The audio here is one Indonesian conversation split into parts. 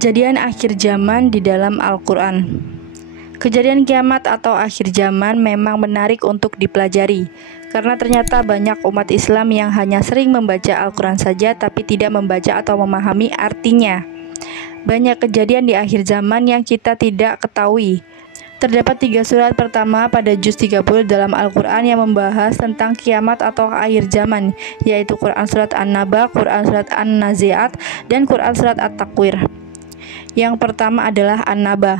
Kejadian akhir zaman di dalam Al-Quran. Kejadian kiamat atau akhir zaman memang menarik untuk dipelajari, karena ternyata banyak umat Islam yang hanya sering membaca Al-Quran saja tapi tidak membaca atau memahami artinya. Banyak kejadian di akhir zaman yang kita tidak ketahui. Terdapat 3 surat pertama pada juz 30 dalam Al-Quran yang membahas tentang kiamat atau akhir zaman, yaitu Quran Surat An-Naba, Quran Surat An-Nazi'at, dan Quran Surat At-Takwir. Yang pertama adalah An-Naba.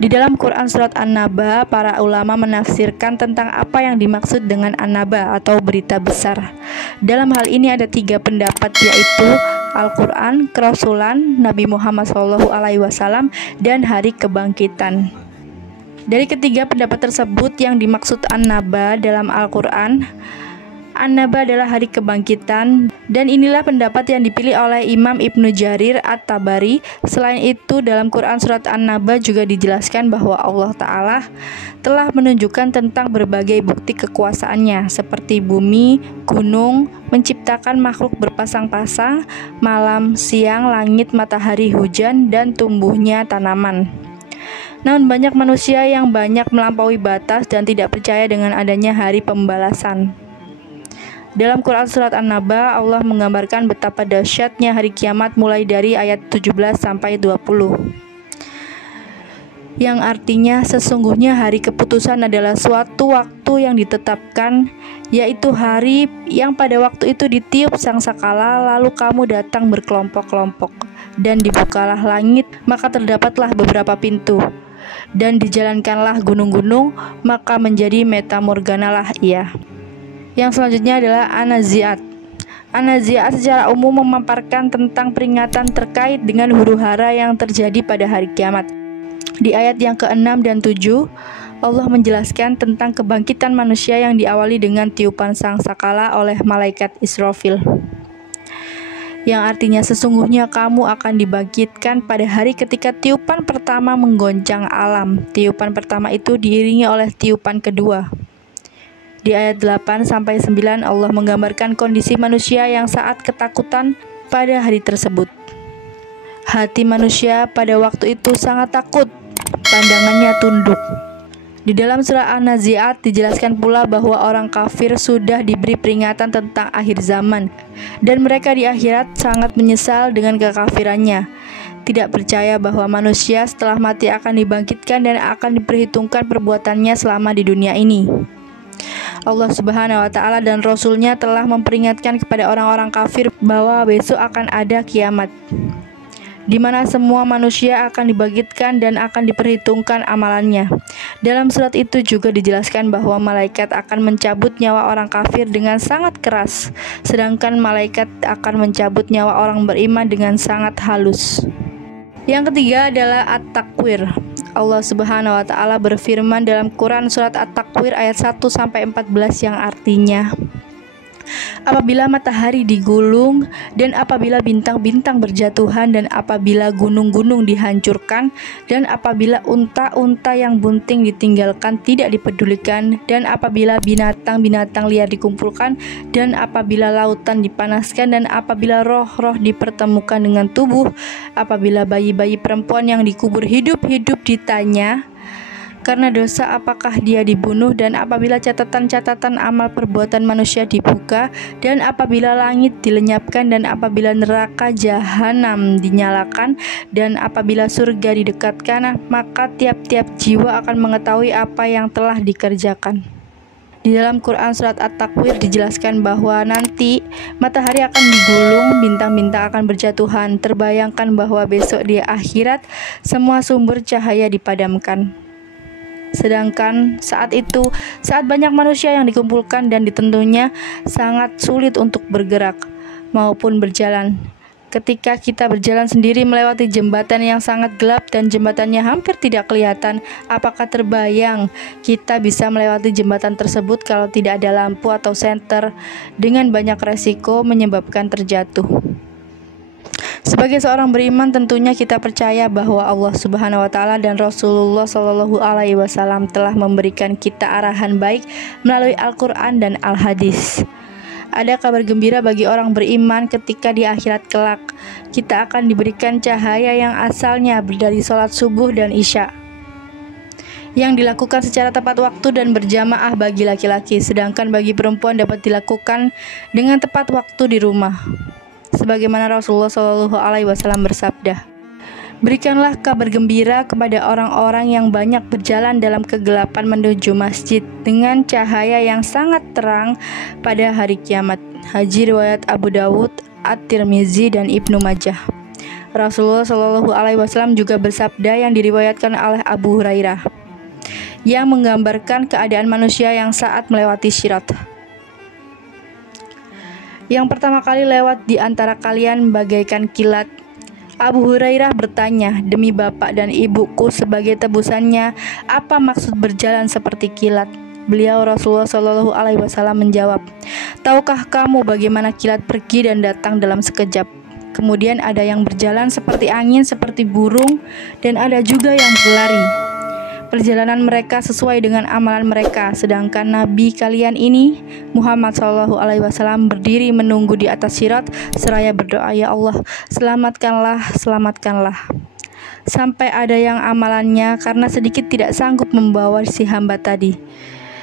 Di dalam Quran Surat An-Naba, para ulama menafsirkan tentang apa yang dimaksud dengan An-Naba atau berita besar. Dalam hal ini ada 3 pendapat, yaitu Al-Quran, Kerasulan, Nabi Muhammad SAW, dan hari kebangkitan. Dari ketiga pendapat tersebut, yang dimaksud An-Naba dalam Al-Quran, An-Naba adalah hari kebangkitan, dan inilah pendapat yang dipilih oleh Imam Ibnu Jarir At-Tabari. Selain itu, dalam Quran Surat An-Naba juga dijelaskan bahwa Allah Ta'ala telah menunjukkan tentang berbagai bukti kekuasaannya, seperti bumi, gunung, menciptakan makhluk berpasang-pasang, malam, siang, langit, matahari, hujan, dan tumbuhnya tanaman. Namun banyak manusia yang banyak melampaui batas dan tidak percaya dengan adanya hari pembalasan. Dalam Quran Surat An-Naba, Allah menggambarkan betapa dahsyatnya hari kiamat mulai dari ayat 17 sampai 20. Yang artinya sesungguhnya hari keputusan adalah suatu waktu yang ditetapkan, yaitu hari yang pada waktu itu ditiup sangkakala, lalu kamu datang berkelompok-kelompok, dan dibukalah langit, maka terdapatlah beberapa pintu, dan dijalankanlah gunung-gunung, maka menjadi metamorganalah ia. Yang selanjutnya adalah An-Nazi'at. An-Nazi'at secara umum memaparkan tentang peringatan terkait dengan huru-hara yang terjadi pada hari kiamat. Di ayat yang ke-6 dan 7, Allah menjelaskan tentang kebangkitan manusia yang diawali dengan tiupan sangkakala oleh malaikat Israfil, yang artinya sesungguhnya kamu akan dibangkitkan pada hari ketika tiupan pertama menggoncang alam. Tiupan pertama itu diiringi oleh tiupan kedua. Di ayat 8-9 Allah menggambarkan kondisi manusia yang saat ketakutan pada hari tersebut. Hati manusia pada waktu itu sangat takut, pandangannya tunduk. Di dalam surah An-Nazi'at dijelaskan pula bahwa orang kafir sudah diberi peringatan tentang akhir zaman, dan mereka di akhirat sangat menyesal dengan kekafirannya. Tidak percaya bahwa manusia setelah mati akan dibangkitkan dan akan diperhitungkan perbuatannya selama di dunia ini. Allah Subhanahu wa Ta'ala dan Rasul-Nya telah memperingatkan kepada orang-orang kafir bahwa besok akan ada kiamat, di mana semua manusia akan dibangkitkan dan akan diperhitungkan amalannya. Dalam surat itu juga dijelaskan bahwa malaikat akan mencabut nyawa orang kafir dengan sangat keras, sedangkan malaikat akan mencabut nyawa orang beriman dengan sangat halus. Yang ketiga adalah At-Takwir. Allah Subhanahu wa Ta'ala berfirman dalam Quran Surat At-Takwir ayat 1-14 yang artinya, apabila matahari digulung, dan apabila bintang-bintang berjatuhan, dan apabila gunung-gunung dihancurkan, dan apabila unta-unta yang bunting ditinggalkan tidak dipedulikan, dan apabila binatang-binatang liar dikumpulkan, dan apabila lautan dipanaskan, dan apabila roh-roh dipertemukan dengan tubuh, apabila bayi-bayi perempuan yang dikubur hidup-hidup ditanya karena dosa apakah dia dibunuh, dan apabila catatan-catatan amal perbuatan manusia dibuka, dan apabila langit dilenyapkan, dan apabila neraka jahanam dinyalakan, dan apabila surga didekatkan, maka tiap-tiap jiwa akan mengetahui apa yang telah dikerjakan. Di dalam Quran Surat At-Takwir dijelaskan bahwa nanti matahari akan digulung, bintang-bintang akan berjatuhan. Terbayangkan bahwa besok di akhirat semua sumber cahaya dipadamkan. Sedangkan saat banyak manusia yang dikumpulkan dan tentunya sangat sulit untuk bergerak maupun berjalan. Ketika kita berjalan sendiri melewati jembatan yang sangat gelap dan jembatannya hampir tidak kelihatan, apakah terbayang kita bisa melewati jembatan tersebut kalau tidak ada lampu atau senter, dengan banyak resiko menyebabkan terjatuh. Sebagai seorang beriman, tentunya kita percaya bahwa Allah Subhanahu wa Ta'ala dan Rasulullah Shallallahu Alaihi Wasallam telah memberikan kita arahan baik melalui Al-Quran dan Al-Hadis. Ada kabar gembira bagi orang beriman ketika di akhirat kelak. Kita akan diberikan cahaya yang asalnya dari sholat subuh dan isya, yang dilakukan secara tepat waktu dan berjamaah bagi laki-laki, sedangkan bagi perempuan dapat dilakukan dengan tepat waktu di rumah. Sebagaimana Rasulullah SAW bersabda, "Berikanlah kabar gembira kepada orang-orang yang banyak berjalan dalam kegelapan menuju masjid dengan cahaya yang sangat terang pada hari kiamat." Hadis riwayat Abu Dawud, At-Tirmizi, dan Ibnu Majah. Rasulullah SAW juga bersabda yang diriwayatkan oleh Abu Hurairah, yang menggambarkan keadaan manusia yang saat melewati Sirat. Yang pertama kali lewat di antara kalian bagaikan kilat. Abu Hurairah bertanya, "Demi bapak dan ibuku sebagai tebusannya, apa maksud berjalan seperti kilat?" Beliau Rasulullah SAW menjawab, "Tahukah kamu bagaimana kilat pergi dan datang dalam sekejap? Kemudian ada yang berjalan seperti angin, seperti burung, dan ada juga yang berlari. Perjalanan mereka sesuai dengan amalan mereka, sedangkan Nabi kalian ini, Muhammad SAW, berdiri menunggu di atas sirat seraya berdoa, 'Ya Allah, selamatkanlah, selamatkanlah.' Sampai ada yang amalannya karena sedikit tidak sanggup membawa si hamba tadi,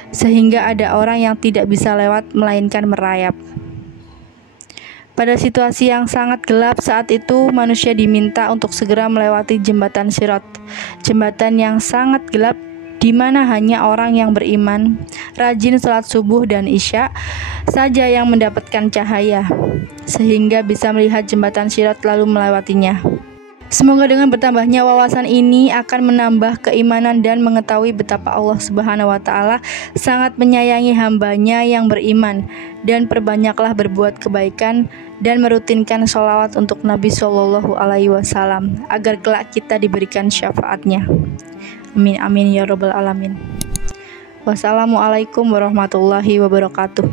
sehingga ada orang yang tidak bisa lewat melainkan merayap." Pada situasi yang sangat gelap saat itu, manusia diminta untuk segera melewati jembatan Sirat, jembatan yang sangat gelap di mana hanya orang yang beriman, rajin sholat subuh dan isya saja yang mendapatkan cahaya, sehingga bisa melihat jembatan Sirat lalu melewatinya. Semoga dengan bertambahnya wawasan ini akan menambah keimanan dan mengetahui betapa Allah Subhanahu wa Ta'ala sangat menyayangi hambanya yang beriman, dan perbanyaklah berbuat kebaikan dan merutinkan sholawat untuk Nabi SAW agar kelak kita diberikan syafaatnya. Amin amin ya rabbal alamin. Wassalamualaikum warahmatullahi wabarakatuh.